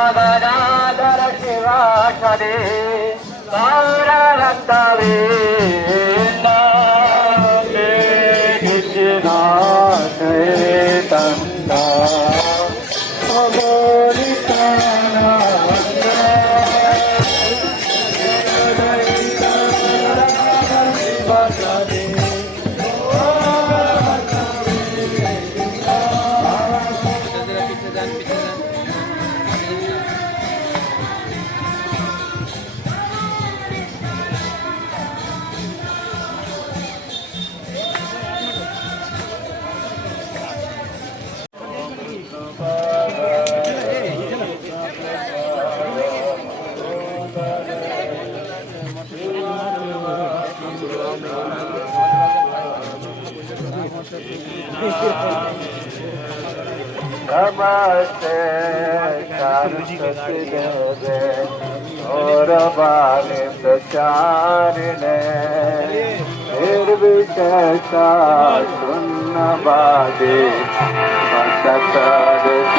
ராமநாதர சிவாசனே பௌரந்தாவே नमस्ते सरस्वती देवे गौरवाणी प्रचारिणे निर्विशेषा शून्यवादी सतर सतारिणे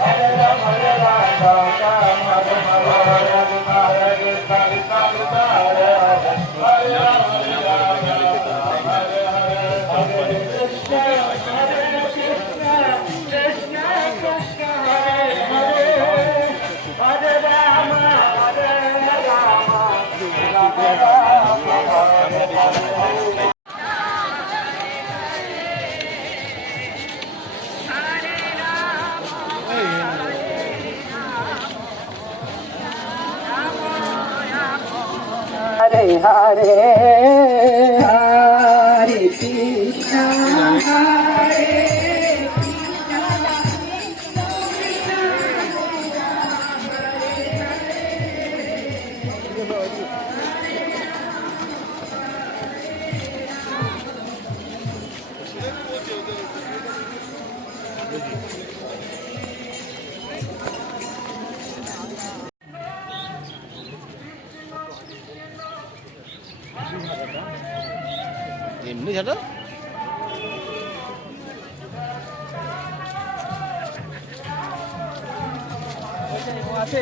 হরে এমনি সেটা? আছে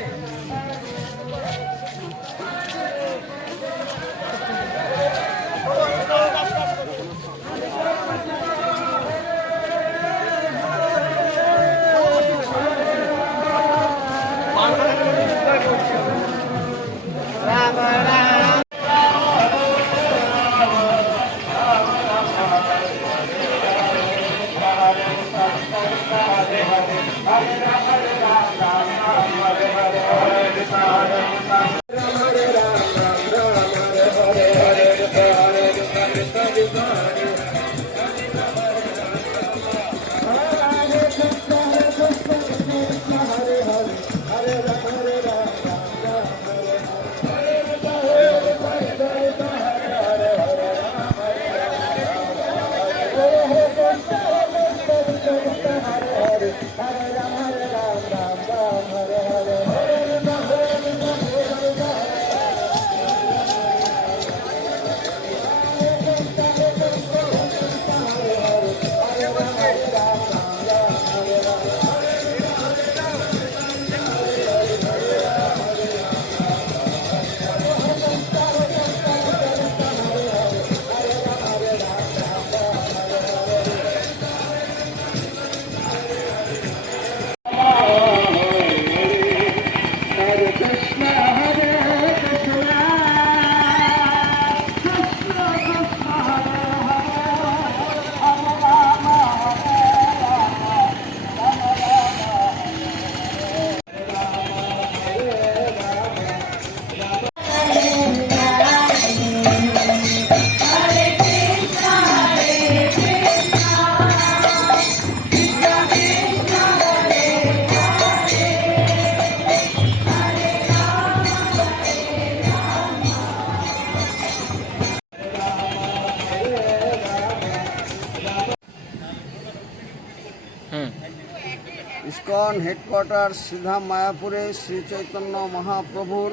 ইস্কন হেডকোয়ার্টার সিধা মায়াপুরে শ্রী চৈতন্য মহাপ্রভুর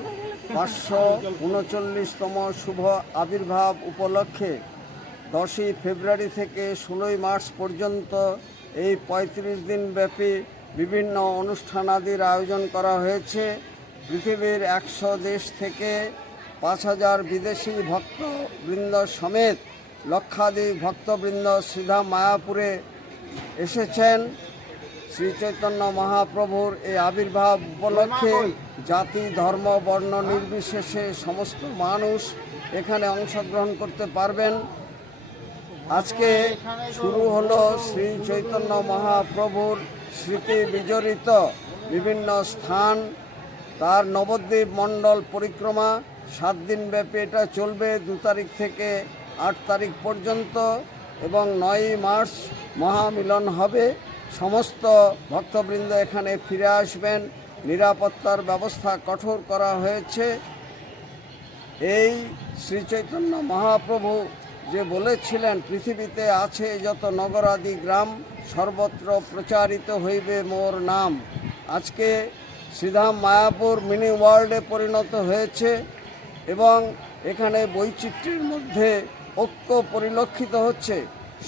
পাঁচশো উনচল্লিশতম শুভ আবির্ভাব উপলক্ষে দশই ফেব্রুয়ারি থেকে ষোলোই মার্চ পর্যন্ত এই পঁয়ত্রিশ দিন ব্যাপী বিভিন্ন অনুষ্ঠানাদির আয়োজন করা হয়েছে। পৃথিবীর একশো দেশ থেকে পাঁচ হাজার বিদেশি ভক্তবৃন্দ সমেত লক্ষাধিক ভক্তবৃন্দ সিধা মায়াপুরে এসেছেন। শ্রী চৈতন্য মহাপ্রভুর এই আবির্ভাব উপলক্ষে জাতি, ধর্ম, বর্ণ নির্বিশেষে সমস্ত মানুষ এখানে অংশগ্রহণ করতে পারবেন। আজকে শুরু হলো শ্রী চৈতন্য মহাপ্রভুর স্মৃতি বিজড়িত বিভিন্ন স্থান। তার নবদ্বীপ মণ্ডল পরিক্রমা সাত দিন ব্যাপী এটা চলবে দু তারিখ থেকে আট তারিখ পর্যন্ত এবং নয়ই মার্চ মহামিলন হবে। সমস্ত ভক্তবৃন্দ এখানে ফিরে আসবেন। নিরাপত্তার ব্যবস্থা কঠোর করা হয়েছে। এই শ্রী চৈতন্য মহাপ্রভু যে বলেছিলেন, পৃথিবীতে আছে যত নগরাদি গ্রাম, সর্বত্র প্রচারিত হইবে মোর নাম। আজকে শ্রীধাম মায়াপুর মিনি ওয়ার্ল্ডে পরিণত হয়েছে এবং এখানে বৈচিত্র্যের মধ্যে ঐক্য পরিলক্ষিত হচ্ছে।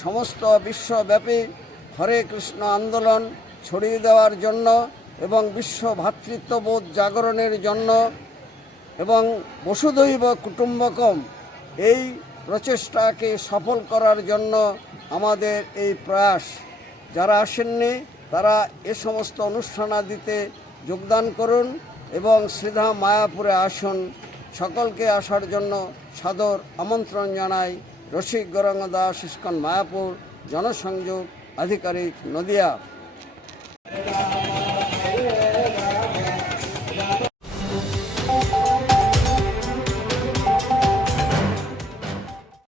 সমস্ত বিশ্বব্যাপী হরে কৃষ্ণ আন্দোলন ছড়িয়ে দেওয়ার জন্য এবং বিশ্ব ভ্রাতৃত্ববোধ জাগরণের জন্য এবং বসুদৈব কুটুম্বকম এই প্রচেষ্টাকে সফল করার জন্য আমাদের এই প্রয়াস। যারা আসেননি, তারা এ সমস্ত অনুষ্ঠানাদিতে যোগদান করুন এবং শ্রীধাম মায়াপুরে আসুন। সকলকে আসার জন্য সাদর আমন্ত্রণ জানাই। রসিক গৌরাঙ্গ দাস ইস্কন মায়াপুর জনসংযোগ અધિકારી નદિયા